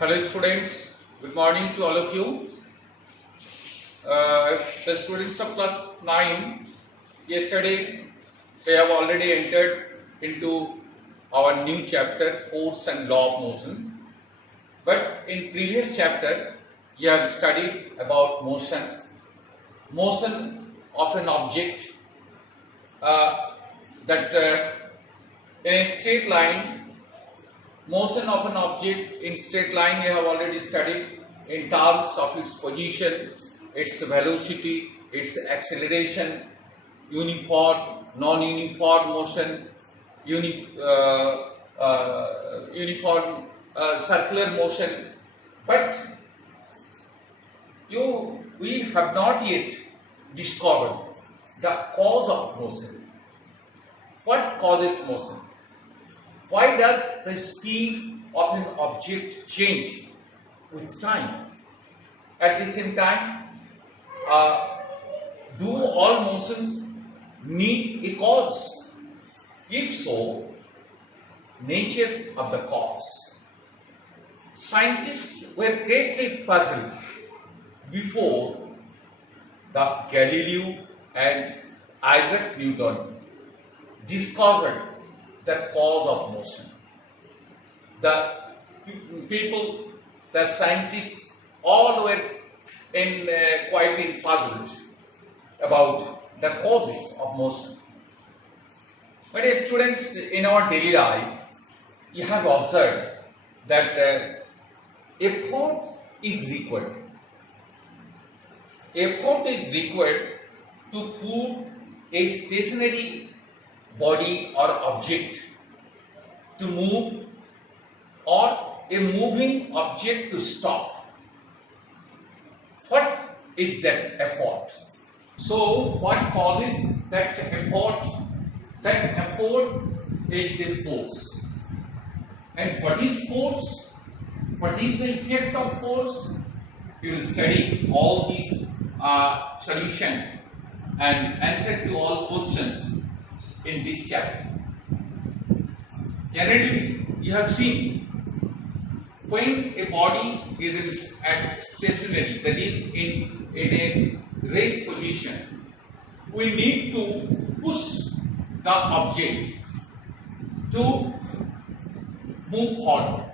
Hello students, good morning to all of you. The students of class 9, yesterday they have already entered into our new chapter, Force and Law of Motion. But in previous chapter, you have studied about motion of an object that in a straight line. Motion of an object in straight line you have already studied in terms of its position, its velocity, its acceleration, uniform, non-uniform motion, uniform circular motion. But we have not yet discovered the cause of motion. What causes motion? Why does the speed of an object change with time? At the same time, do all motions need a cause? If so, nature of the cause. Scientists were greatly puzzled before the Galileo and Isaac Newton discovered the cause of motion. The people, the scientists, all were quite puzzled about the causes of motion. But as students, in our daily life, you have observed that effort is required. Effort is required to put a stationary body or object to move or a moving object to stop. What is that effort? So what causes that effort? That effort is the force. And what is force? What is the effect of force? You will study all these solution and answer to all questions in this chapter. Generally, you have seen when a body is at stationary, that is in a rest position, we need to push the object to move forward,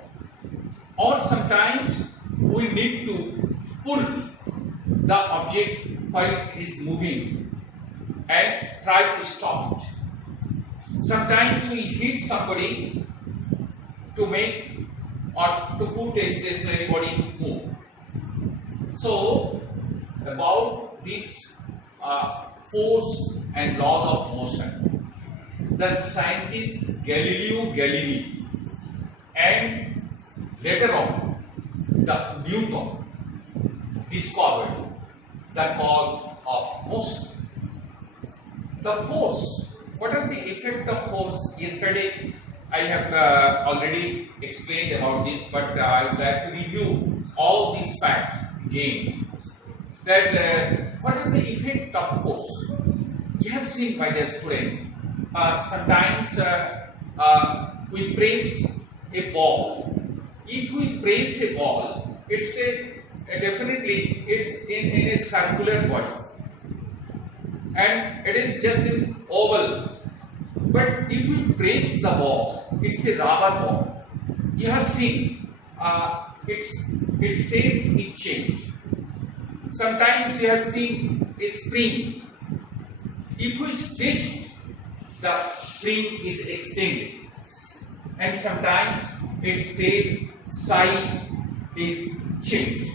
or sometimes we need to pull the object while it is moving and try to stop it. Sometimes we hit somebody to make or to put a stationary body move. So, about this force and laws of motion, the scientist Galileo Galilei and later on the Newton discovered the cause of motion. The force. What are the effect of force? Yesterday I have already explained about this, but I would like to review all these facts again. That what are the effect of force? You have seen, my dear students, sometimes we press a ball. If we press a ball, it's definitely it's in a circular body, and it is just an oval. But if we press the ball, it's a rubber ball. You have seen its shape is changed. Sometimes you have seen a spring. If we stretch it, the spring is extended, and sometimes its shape, size is changed.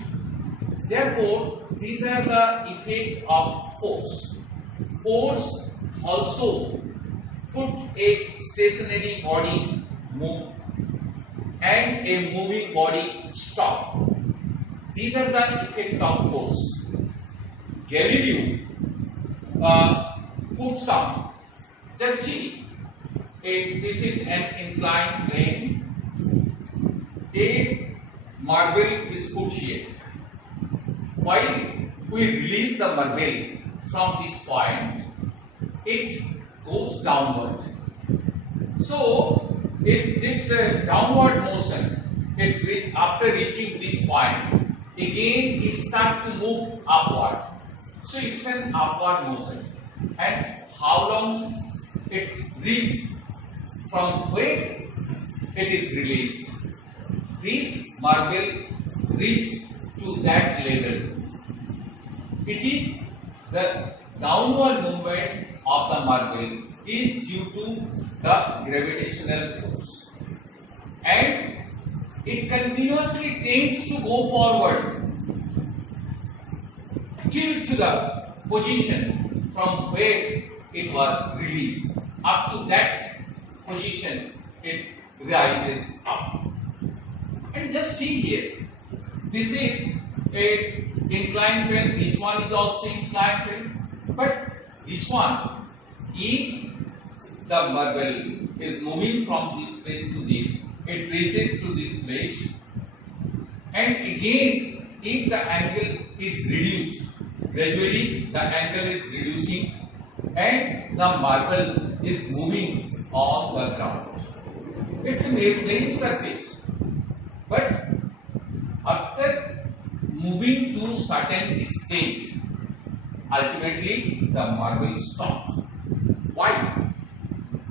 Therefore, these are the effect of force. Force also put a stationary body move and a moving body stop. These are the effect of force. Galileo put some. Just see, this is an inclined plane. A marble is put here. While we release the marble from this point, it goes downward. So, if this downward motion, a after reaching this point, again it start to move upward. So it's an upward motion. And how long it reached from where it is released? This marble reached to that level. It is the downward movement of the marble is due to the gravitational force, and it continuously tends to go forward till to the position from where it was released. Up to that position it rises up. And just see here, this is a inclined plane, this one is also inclined plane, but this one, if the marble is moving from this place to this, it reaches to this place, and again if the angle is reduced, gradually the angle is reducing and the marble is moving on the ground. It's a plane surface, but after moving to certain extent, ultimately the marble stops. Why?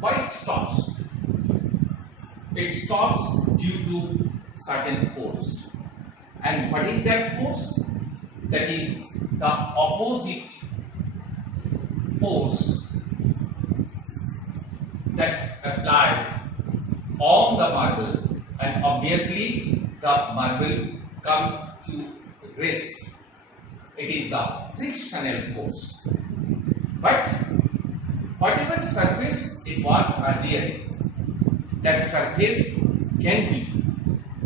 Why it stops? It stops due to certain force. And what is that force? That is the opposite force that applied on the marble, and obviously the marble come to rest. It is the frictional force. But whatever surface it was earlier, that surface can be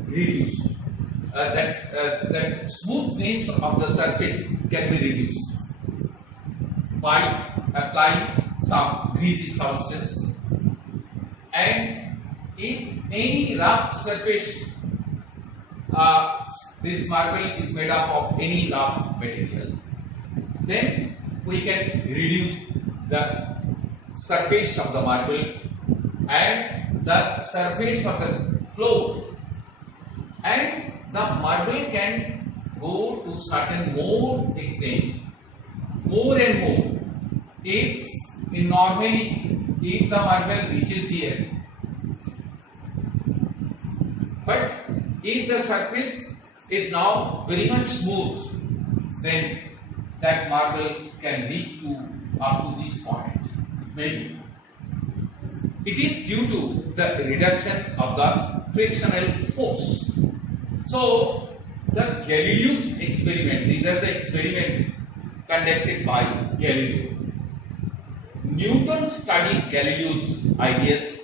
reduced. That smoothness of the surface can be reduced by applying some greasy substance. And if any rough surface, this marble is made up of any rough material, then we can reduce the surface of the marble and the surface of the floor, and the marble can go to certain more extent, more and more. If the marble reaches here, but if the surface is now very much smooth, then that marble can reach to up to this point. Maybe it is due to the reduction of the frictional force. So the Galileo's experiment, these are the experiments conducted by Galileo. Newton studied Galileo's ideas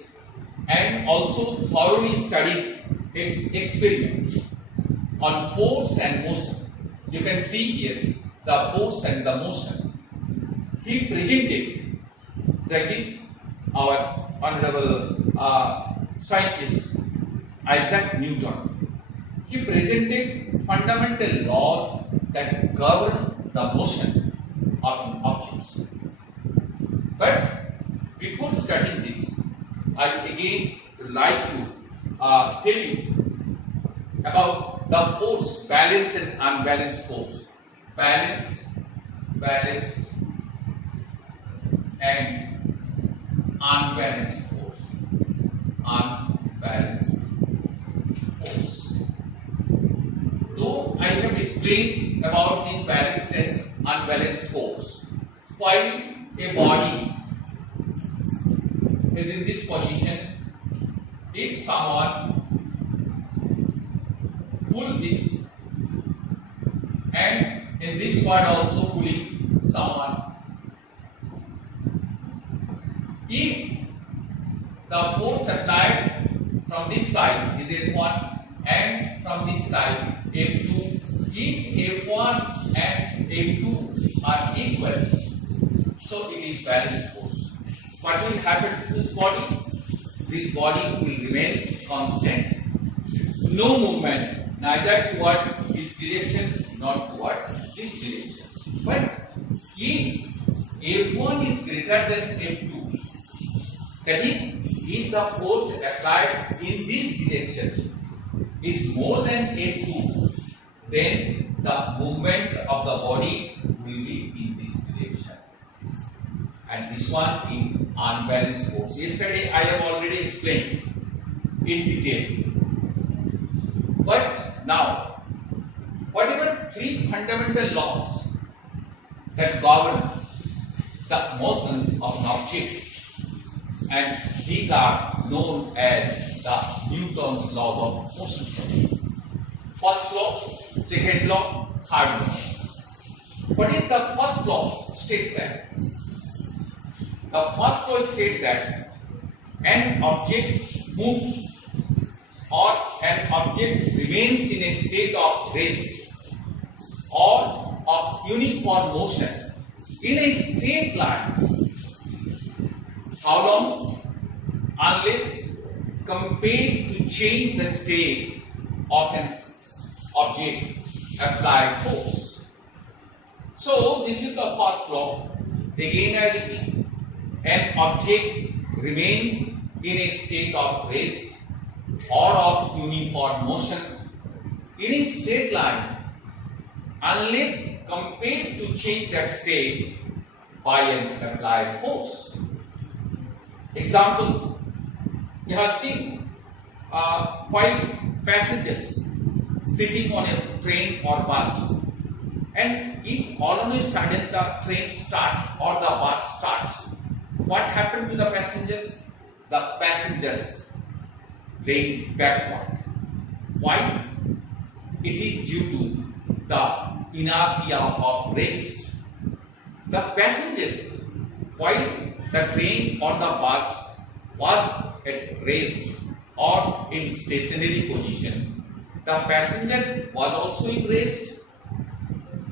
and also thoroughly studied its experiment on force and motion. You can see here the force and the motion. He presented, that is our honorable scientist Isaac Newton. He presented fundamental laws that govern the motion of objects. But before studying this, I again would like to tell you about the force, balanced and unbalanced force. Balanced and unbalanced force. Unbalanced force. Though I have explained about this balanced and unbalanced force, while a body is in this position, if someone pull this, and in this part also pulling someone, if the force applied from this side is F1 and from this side F2, if F1 and F2 are equal, so it is balanced force. What will happen to this body? This body will remain constant. No movement, neither towards this direction nor towards this direction. But if F1 is greater than F2, that is, if the force applied in this direction is more than F2, then the movement of the body will be in this direction. And this one is unbalanced force. Yesterday I have already explained in detail. But now, whatever three fundamental laws that govern the motion of an object, and these are known as the Newton's law of motion. First law, second law, third law. What is the first law? States that the first law states that an object moves or an object remains in a state of rest or of uniform motion in a straight line. How long? Unless compelled to change the state of an object, applied force. So this is the first law. Again I repeat, an object remains in a state of rest or of uniform motion in a straight line unless compelled to change that state by an applied force. Example, you have seen while passengers sitting on a train or bus, and if all of a sudden the train starts or the bus starts, what happened to the passengers? The passengers lean backward. Why? It is due to the inertia of rest. The passenger, while the train or the bus was at rest or in stationary position, the passenger was also in rest.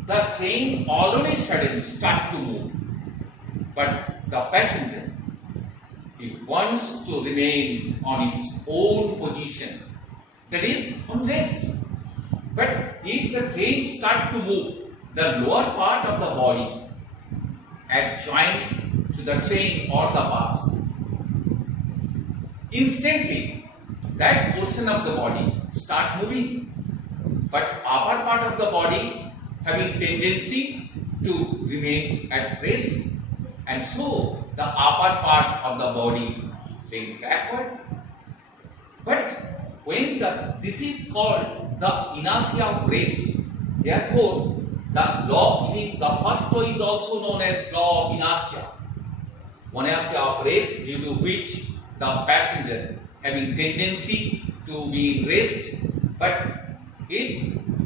The train all of a sudden start to move, but the passenger, it wants to remain on its own position, that is on rest. But if the train start to move, the lower part of the body adjoining to the train or the bus, instantly that portion of the body start moving, but upper part of the body having tendency to remain at rest, and so the upper part of the body lean backward. But when this is called the inertia of rest, therefore the first law is also known as law of inertia. Inertia of rest, due to which the passenger having tendency to be in rest, but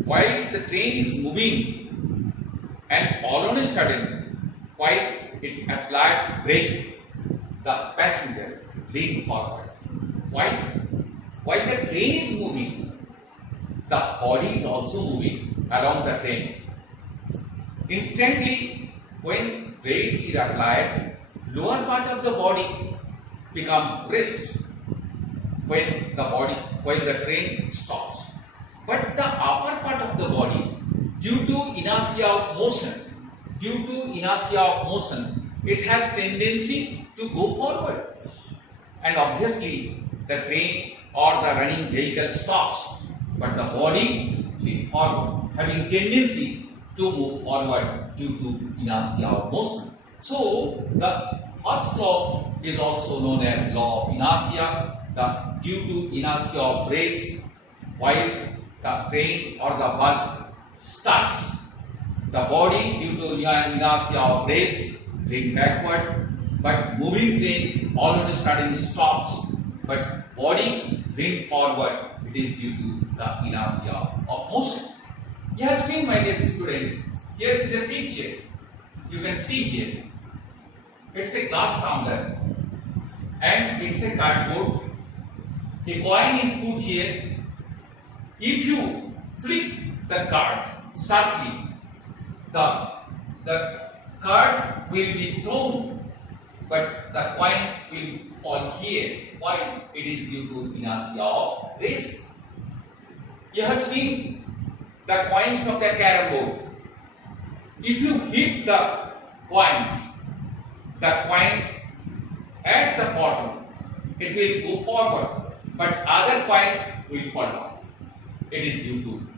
while the train is moving and all of a sudden while it applied brake, the passenger lean forward. Why? While the train is moving, the body is also moving along the train. Instantly, when brake is applied, lower part of the body become rest when the train stops. But the upper part of the body, due to inertia of motion, it has tendency to go forward. And obviously, the train or the running vehicle stops, but the body lean forward, having tendency to move forward due to inertia of motion. So, the first law is also known as law of inertia. Due to inertia of rest, while the train or the bus starts, the body due to inertia of rest lean backward, but moving train all of a sudden stops, but body lean forward. It is due to the inertia of motion. You have seen, my dear students, here is a picture. You can see here. It's a glass tumbler and it's a cardboard. A coin is put here. If you flip the card sharply, the card will be thrown, but the coin will fall here. Why? It is due to inertia of rest. You have seen the coins of the carrom board. If you hit the coins at the bottom, it will go forward, but other coins will fall down. it is due to